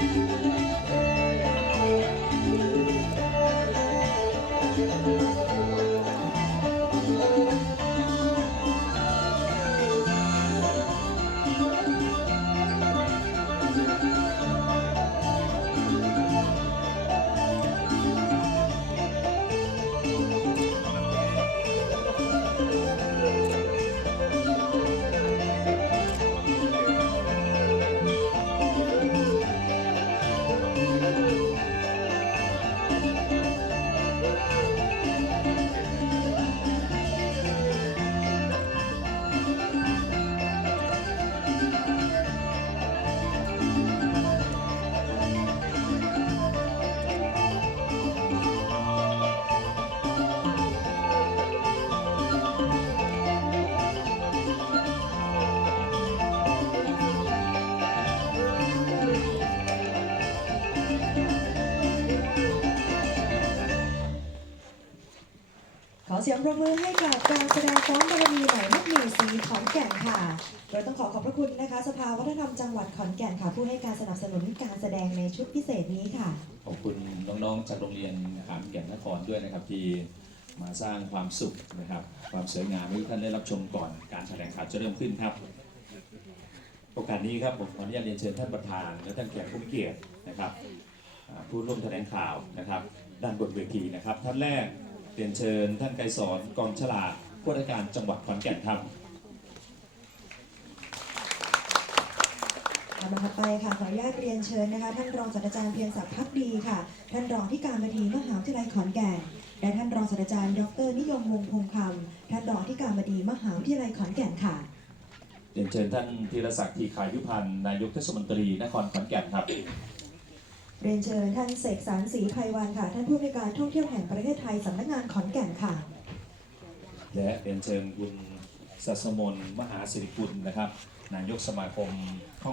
Música อเสียงปรบมือให้กับการแสดงฟ้อนบารมีใหม่มัดหมี่สีขอนแก่นค่ะ โดยต้องขอขอบพระคุณนะคะ สภาวัฒนธรรมจังหวัดขอนแก่นค่ะ ผู้ให้การสนับสนุนการแสดงในชุดพิเศษนี้ค่ะ ขอบคุณน้องๆจากโรงเรียนขามแก่นนครด้วยนะครับที่มาสร้างความสุขนะครับ ความสวยงามให้ท่านได้รับชมก่อนการแถลงข่าวจะเริ่มขึ้นครับโอกาสนี้ครับผมขออนุญาตเรียนเชิญท่านประธานและท่านแขกผู้มีเกียรตินะครับผู้ร่วมแถลงข่าวนะครับ ด้านบนเวทีนะครับ ท่านแรก เรียนเชิญท่านไกรสอนกองฉลาดผู้ว่าราชการจังหวัดขอนแก่นครับลำดับถัดไปค่ะขออนุญาตเรียนเชิญนะคะ ท่านรองศาสตราจารย์เพียรศักดิ์พักดีค่ะ ท่านรองที่การบดีมหาวิทยาลัยขอนแก่น และท่านรองศาสตราจารย์ ดรนิยมวงศ์พงษ์คำท่านรองที่การบดีมหาวิทยาลัยขอนแก่นค่ะเรียนเชิญท่านธีรศักดิ์ทีขายุพันธ์นายกเทศมนตรีนครขอนแก่นครับ เรียนเชิญท่านเสกสรรศรีภัยวันค่ะ ท่านผู้อำนวยการท่องเที่ยวแห่งประเทศไทยสำนักงานขอนแก่นค่ะ และเรียนเชิญคุณสัสมนมหาสิริกุลนะครับ นายกสมาคม